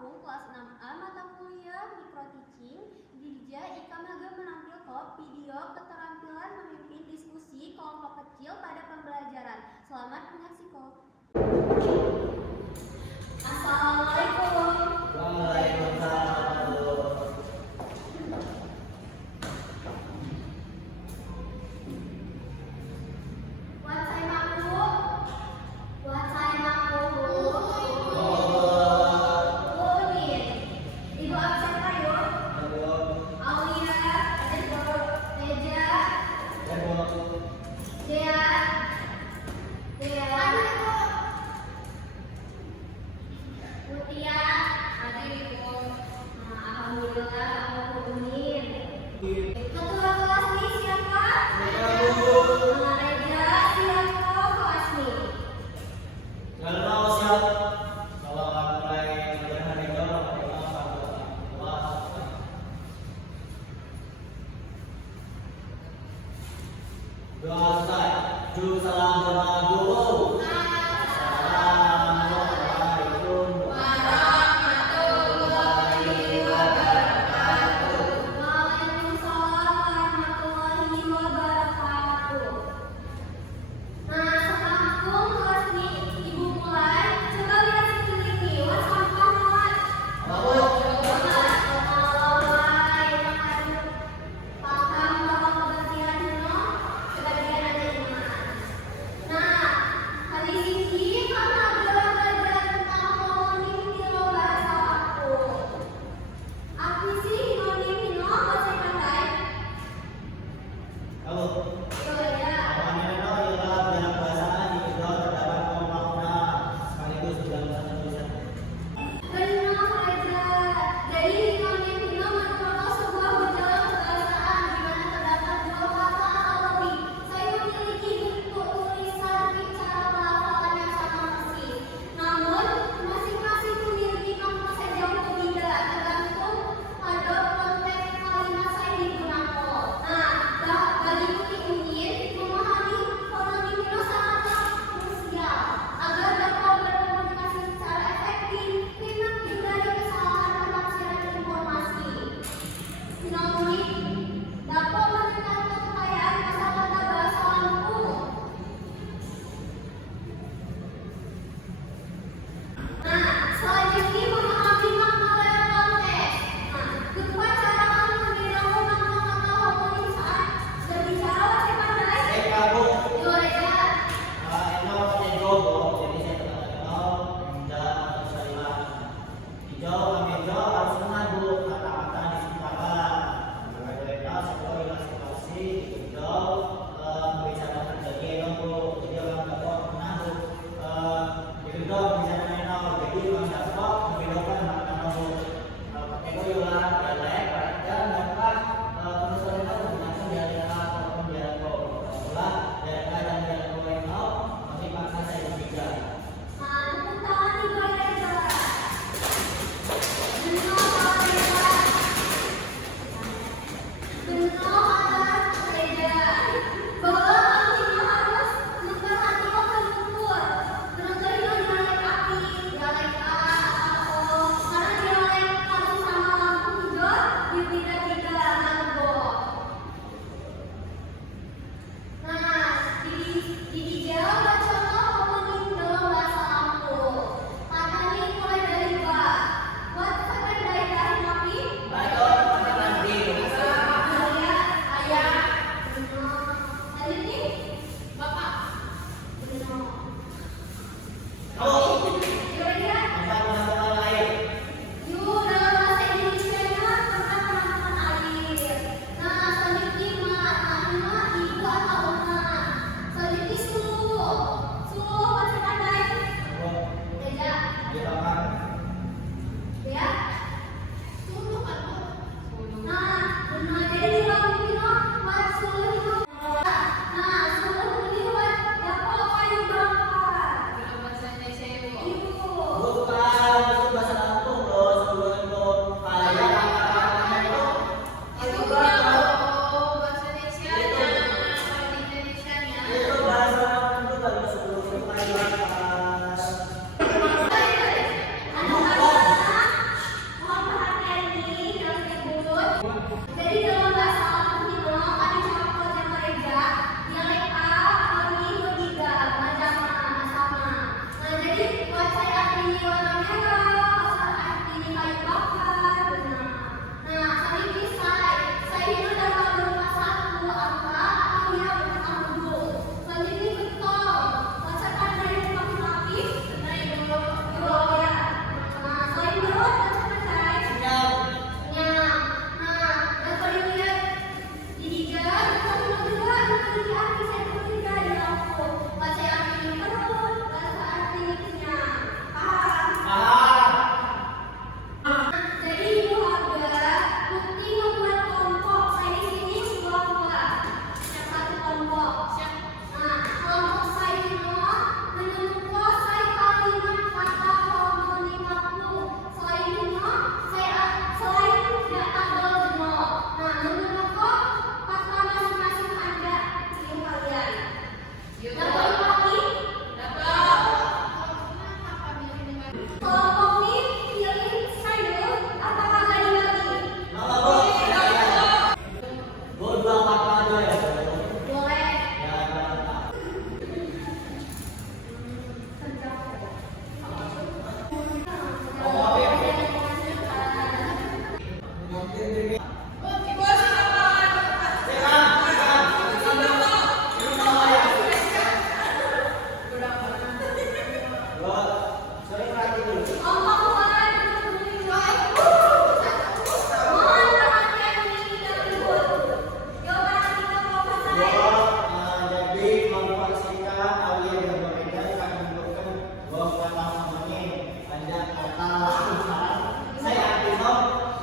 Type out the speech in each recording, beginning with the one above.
Kampung kelas 6A mata kuliah Micro Teaching, Dirja Ika Maga menampilkan video keterampilan memimpin diskusi kelompok kecil pada pembelajaran. Selamat menyaksikan. Assalamualaikum. Waalaikumsalam. Ketua kelas ini siapa? Reja, siapa kelas ini? Kalau siap, kalau akan mulai pelajaran hari ini, doa selesai. Salam jemaah dulu. Assalamualaikum warahmatullahi wabarakatuh. Waalaikumsalam warahmatullahi wabarakatuh. Nah, sekampung kelas ini Ibu mulai. Coba lihat sekeliling nih, wah sampah banget. Paham bahwa kebersihan sebagian ada iman.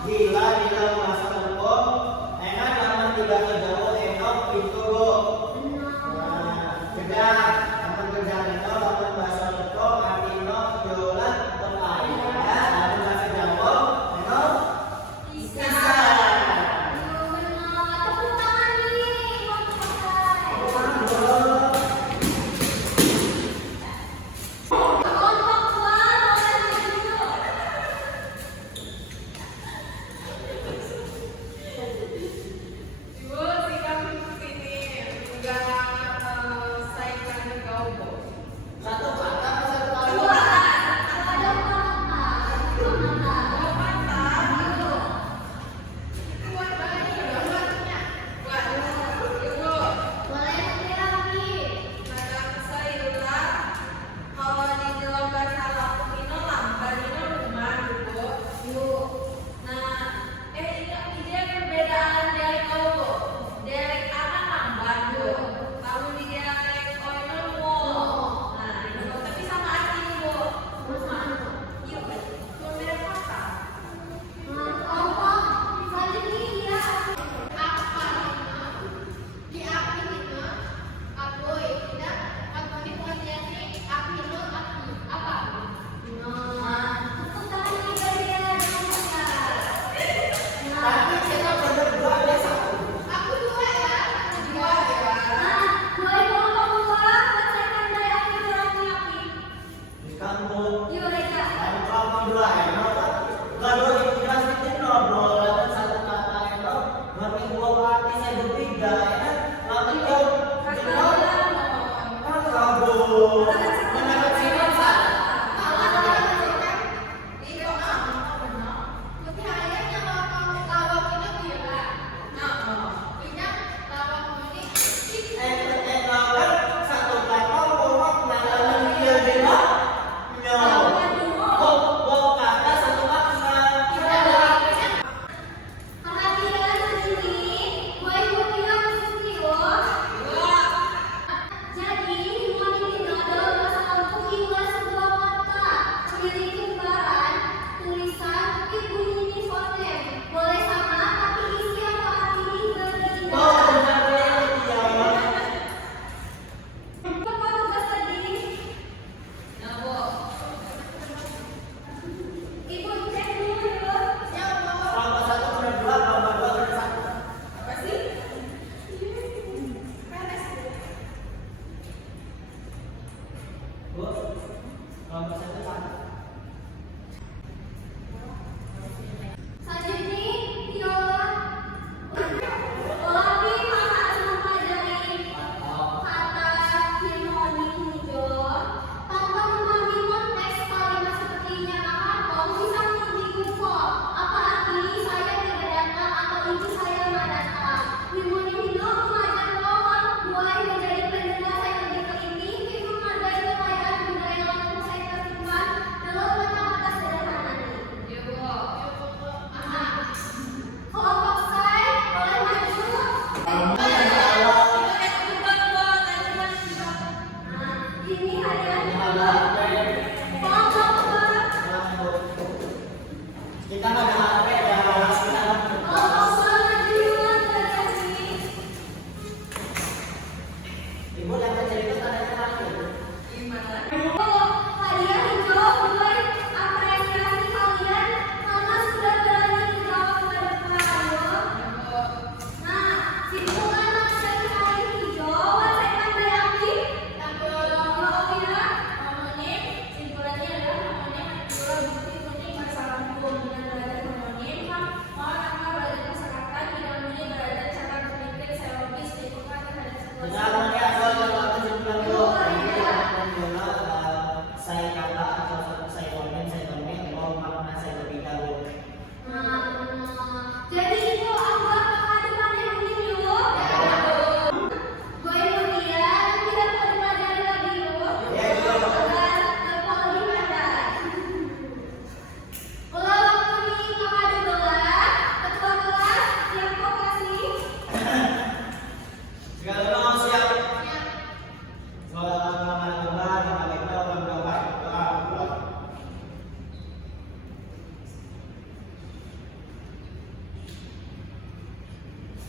Bila bahasa hukum, enggak namun tidak jauh enok itu bu. Kerja, namun kerja enok, namun bahasa hukum artinya jualan terkaya. Namun bahasa Jawa enok bisa. Terus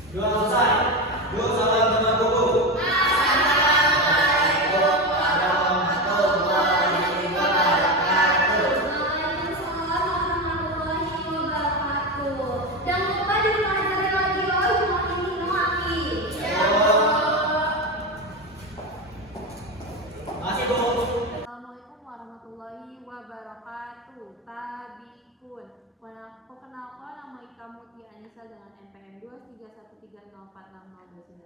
Dua selesai. Yuk salam dengan buku. Assalamualaikum warahmatullahi wabarakatuh. Waalaikumsalam warahmatullahi wabarakatuh. Jangan lupa dipelajari lagi loh Jumat ini lagi. Masih Bu. Assalamualaikum warahmatullahi wabarakatuh. Tabikun. Perkenalkan nama Ika Muti Anissa dengan NPM 231304629.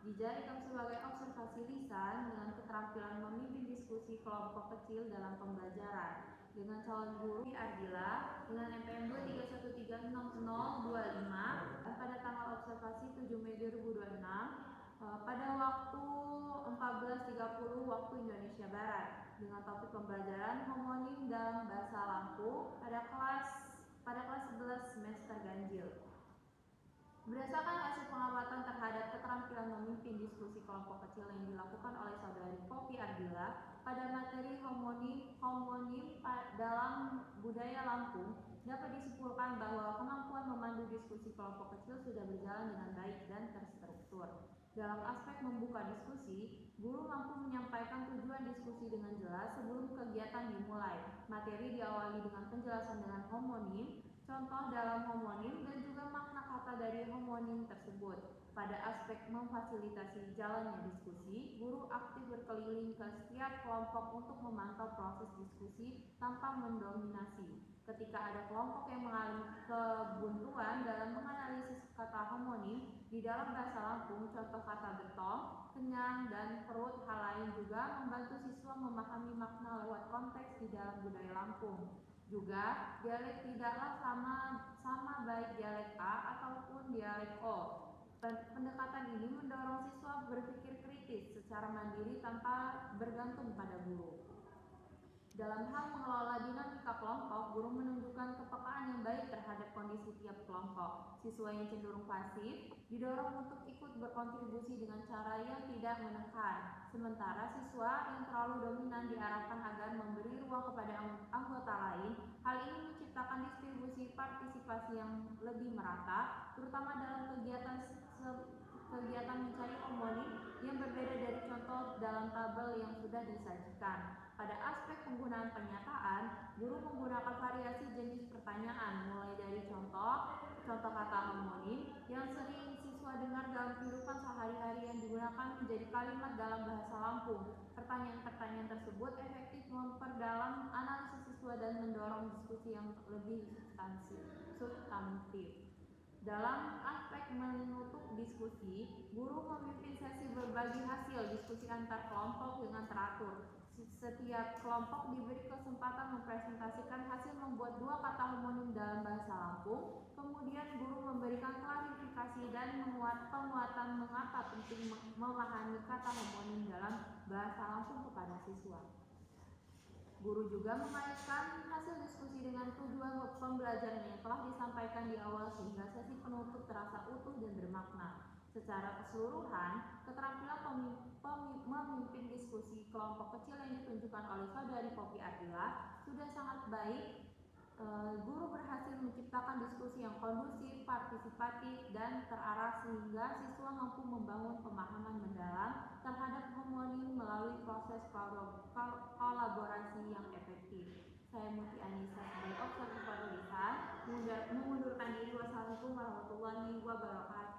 Dijadikan sebagai observasi lisan dengan keterampilan memimpin diskusi kelompok kecil dalam pembelajaran. Dengan calon guru Ardila dengan NPM 231306025 pada tanggal observasi 7 Mei 2026 pada waktu 14.30 waktu Indonesia Barat dengan topik pembelajaran homonim dalam bahasa Lampung pada kelas 11 semester ganjil. Berdasarkan hasil pengamatan terhadap keterampilan memimpin diskusi kelompok kecil yang dilakukan oleh saudari Poppy Ardila pada materi homonim dalam budaya Lampung, dapat disimpulkan bahwa kemampuan memandu diskusi kelompok kecil sudah berjalan dengan baik dan terstruktur. Dalam aspek membuka diskusi, guru mampu menyampaikan tujuan diskusi dengan jelas sebelum kegiatan dimulai. Materi diawali dengan penjelasan dengan homonim, contoh dalam homonim, dan juga makna kata dari homonim tersebut. Pada aspek memfasilitasi jalannya diskusi, guru aktif berkeliling ke setiap kelompok untuk memantau proses diskusi tanpa mendominasi. Ketika ada kelompok yang mengalami kebuntuan dalam menganalisis kata homonim di dalam bahasa Lampung, contoh kata betong, kenyang, dan perut, hal lain juga membantu siswa memahami makna lewat konteks di dalam budaya Lampung. Juga, dialek tidaklah sama baik dialek A ataupun dialek O. Pendekatan ini mendorong siswa berpikir kritis secara mandiri tanpa bergantung pada guru. Dalam hal mengelola dinamika kelompok, guru menunjukkan kepekaan yang baik terhadap kondisi tiap kelompok. Siswa yang cenderung pasif didorong untuk ikut berkontribusi dengan cara yang tidak menekan. Sementara siswa yang terlalu dominan diarahkan agar memberi ruang kepada anggota lain. Hal ini menciptakan distribusi partisipasi yang lebih merata, terutama dalam kegiatan mencari homonim yang berbeda dari contoh dalam tabel yang sudah disajikan. Pada aspek penggunaan pernyataan, guru menggunakan variasi jenis pertanyaan, mulai dari contoh kata homonim yang sering siswa dengar dalam kehidupan sehari-hari yang digunakan menjadi kalimat dalam bahasa Lampung. Pertanyaan-pertanyaan tersebut efektif memperdalam analisis siswa dan mendorong diskusi yang lebih substantif. Dalam aspek menutup diskusi, guru memimpin sesi berbagi hasil diskusi antar kelompok dengan teratur. Setiap kelompok diberi kesempatan mempresentasikan hasil membuat dua kata homonim dalam bahasa Lampung. Kemudian guru memberikan klarifikasi dan penguatan mengapa penting memahami kata homonim dalam bahasa Lampung kepada siswa. Guru juga mengaitkan hasil diskusi dengan tujuan pembelajaran yang telah disampaikan di awal sehingga sesi penutup terasa utuh dan bermakna. Secara keseluruhan, keterampilan memimpin diskusi kelompok kecil yang ditunjukkan oleh saudari Poppy Ardila sudah sangat baik. Guru berhasil menciptakan diskusi yang kondusif, partisipatif, dan terarah sehingga siswa mampu membangun pemahaman mendalam terhadap homonim melalui proses kolaborasi yang efektif. Saya Muti Anissa sebagai observator lisan mengundurkan diri. Wassalamualaikum warahmatullahi wabarakatuh.